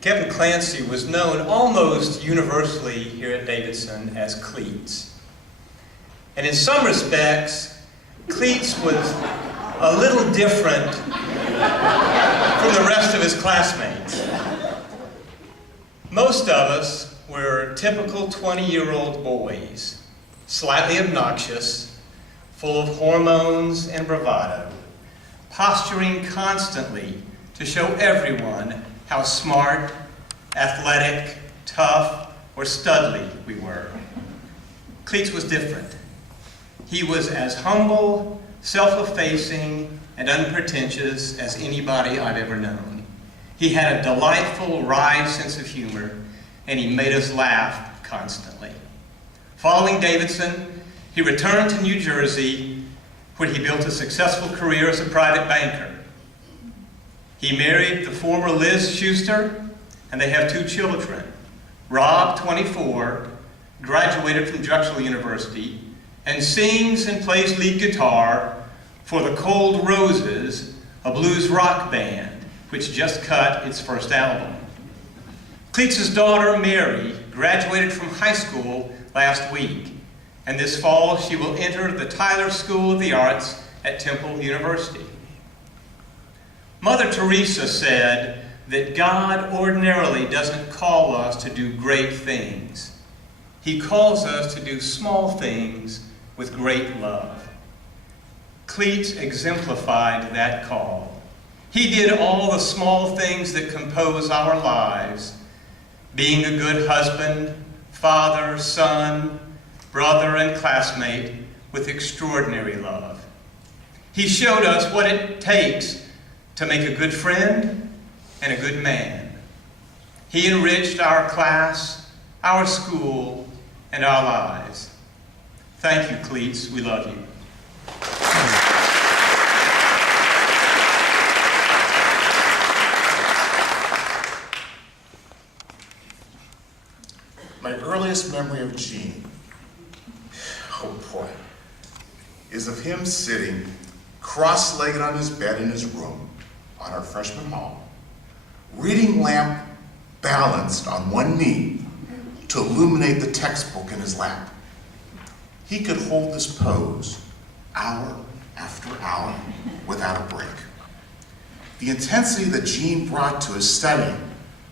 Kevin Clancy was known almost universally here at Davidson as Cleats. And in some respects, Cleats was a little different from the rest of his classmates. Most of us were typical 20-year-old boys, slightly obnoxious, full of hormones and bravado, posturing constantly to show everyone how smart, athletic, tough, or studly we were. Cleats was different. He was as humble, self-effacing, and unpretentious as anybody I've ever known. He had a delightful, wry sense of humor, and he made us laugh constantly. Following Davidson, he returned to New Jersey, where he built a successful career as a private banker. He married the former Liz Schuster, and they have 2 children. Rob, 24, graduated from Drexel University, and sings and plays lead guitar for the Cold Roses, a blues rock band, which just cut its first album. Cleats' daughter, Mary, graduated from high school last week, and this fall she will enter the Tyler School of the Arts at Temple University. Mother Teresa said that God ordinarily doesn't call us to do great things. He calls us to do small things with great love. Cleats exemplified that call. He did all the small things that compose our lives, being a good husband, father, son, brother, and classmate with extraordinary love. He showed us what it takes to make a good friend and a good man. He enriched our class, our school, and our lives. Thank you, Cleats. We love you. My earliest memory of Gene, oh boy, is of him sitting cross-legged on his bed in his room on our freshman hall, reading lamp balanced on one knee to illuminate the textbook in his lap. He could hold this pose hour after hour without a break. The intensity that Gene brought to his study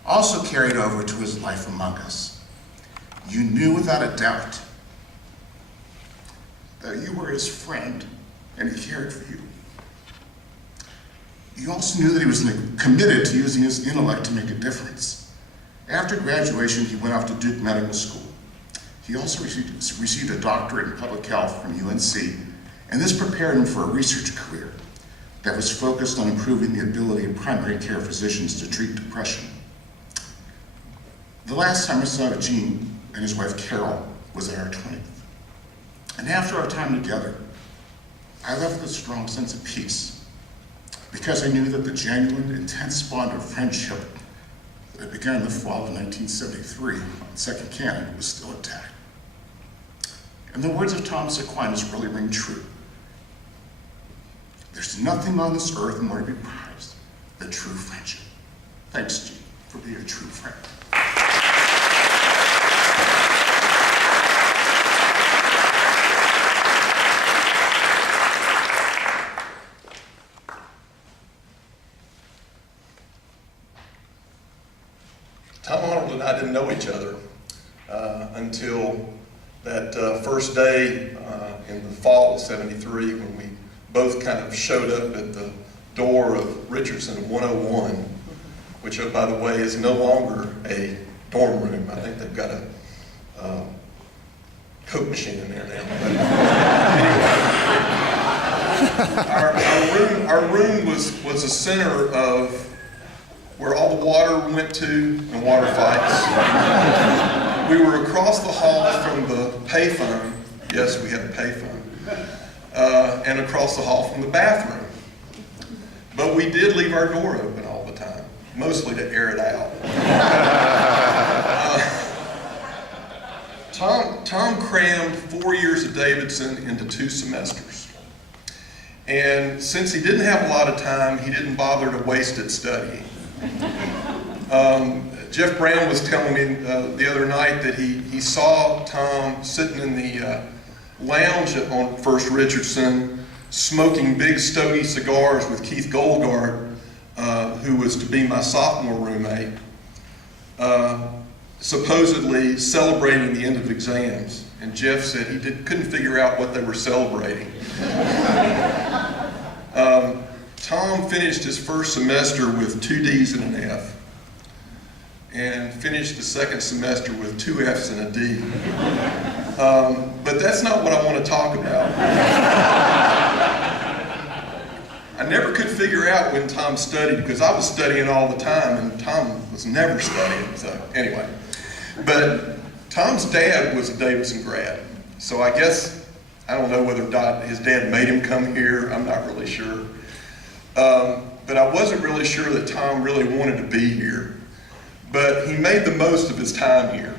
also carried over to his life among us. You knew without a doubt that you were his friend and he cared for you. You also knew that he was committed to using his intellect to make a difference. After graduation, he went off to Duke Medical School. He also received a doctorate in public health from UNC, and this prepared him for a research career that was focused on improving the ability of primary care physicians to treat depression. The last time I saw Gene and his wife Carol was at our 20th. And after our time together, I left with a strong sense of peace, because I knew that the genuine, intense bond of friendship that began in the fall of 1973 on Second Canon was still intact. And the words of Thomas Aquinas really ring true. There's nothing on this earth more to be prized than true friendship. Thanks, Gene, for being a true friend. Tom Arnold and I didn't know each other until that first day in the fall of '73 when we both kind of showed up at the door of Richardson 101, which, oh, by the way, is no longer a dorm room. I think they've got a Coke machine in there now. But anyway, our room was a center of where all the water went to and water fights. We were across the hall from the payphone. Yes, we had a payphone. And across the hall from the bathroom. But we did leave our door open all the time, mostly to air it out. Tom crammed 4 years at Davidson into 2 semesters. And since he didn't have a lot of time, he didn't bother to waste it studying. Jeff Brown was telling me the other night that he saw Tom sitting in the lounge on First Richardson smoking big stogie cigars with Keith Goldgard, who was to be my sophomore roommate, supposedly celebrating the end of exams. And Jeff said he couldn't figure out what they were celebrating. Tom finished his first semester with 2 D's and an F, and finished the second semester with 2 F's and a D. But that's not what I want to talk about. I never could figure out when Tom studied, because I was studying all the time and Tom was never studying. So anyway, but Tom's dad was a Davidson grad, so I guess, I don't know whether his dad made him come here, I'm not really sure. But I wasn't really sure that Tom really wanted to be here. But he made the most of his time here.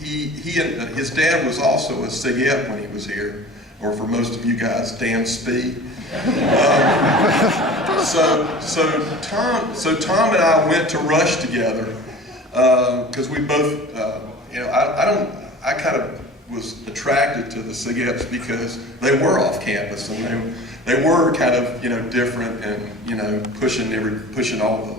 His dad was also a SIG-Ep when he was here, or for most of you guys, Dan Spee. So Tom and I went to Rush together because we both, I kind of was attracted to the SIG-Eps because they were off campus and they were kind of different and pushing all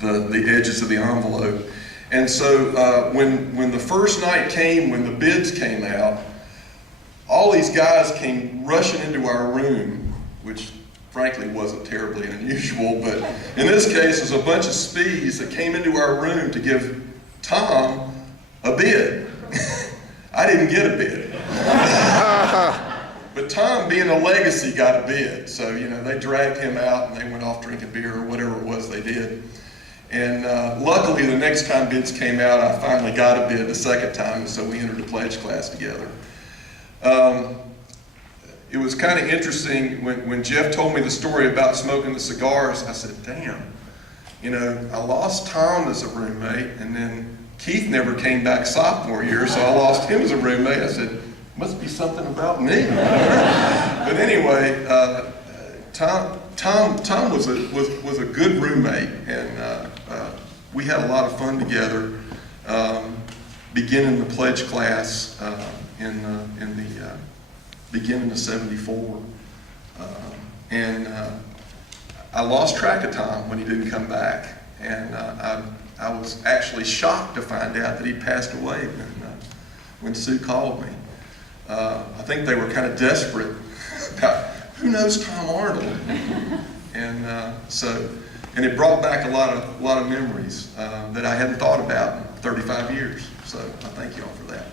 the edges of the envelope. And so when the first night came, when the bids came out, all these guys came rushing into our room, which frankly wasn't terribly unusual, but in this case it was a bunch of Spees that came into our room to give Tom a bid. I didn't get a bid. But Tom, being a legacy, got a bid. So, they dragged him out and they went off drinking beer or whatever it was they did. And luckily, the next time bids came out, I finally got a bid the second time, so we entered the pledge class together. It was kind of interesting when Jeff told me the story about smoking the cigars. I said, damn, I lost Tom as a roommate, and then Keith never came back sophomore year, so I lost him as a roommate. I said, must be something about me. But anyway, Tom was a good roommate, and we had a lot of fun together, beginning the pledge class in the beginning of '74, and I lost track of Tom when he didn't come back, and I was actually shocked to find out that he passed away when Sue called me. I think they were kind of desperate about who knows Tom Arnold, and and it brought back a lot of memories that I hadn't thought about in 35 years. So I thank you all for that.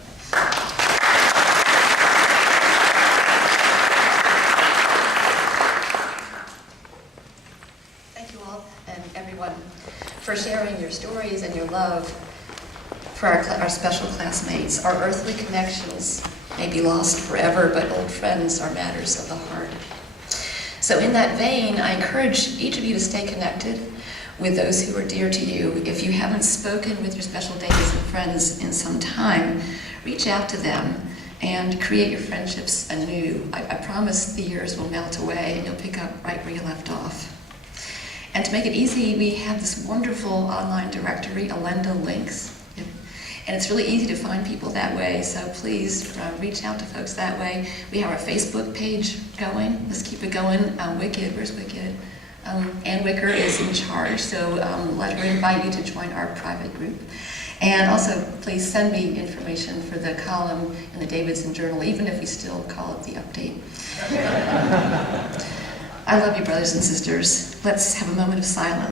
Thank you all and everyone for sharing your stories and your love for our special classmates. Our earthly connections may be lost forever, but old friends are matters of the heart. So in that vein, I encourage each of you to stay connected with those who are dear to you. If you haven't spoken with your special Davidson friends in some time, reach out to them and create your friendships anew. I promise the years will melt away and you'll pick up right where you left off. And to make it easy, we have this wonderful online directory, Alenda Links. And it's really easy to find people that way, so please reach out to folks that way. We have our Facebook page going. Let's keep it going. Wicked, where's Wicked? Ann Wicker is in charge, so let her invite you to join our private group. And also, please send me information for the column in the Davidson Journal, even if we still call it the update. I love you, brothers and sisters. Let's have a moment of silence.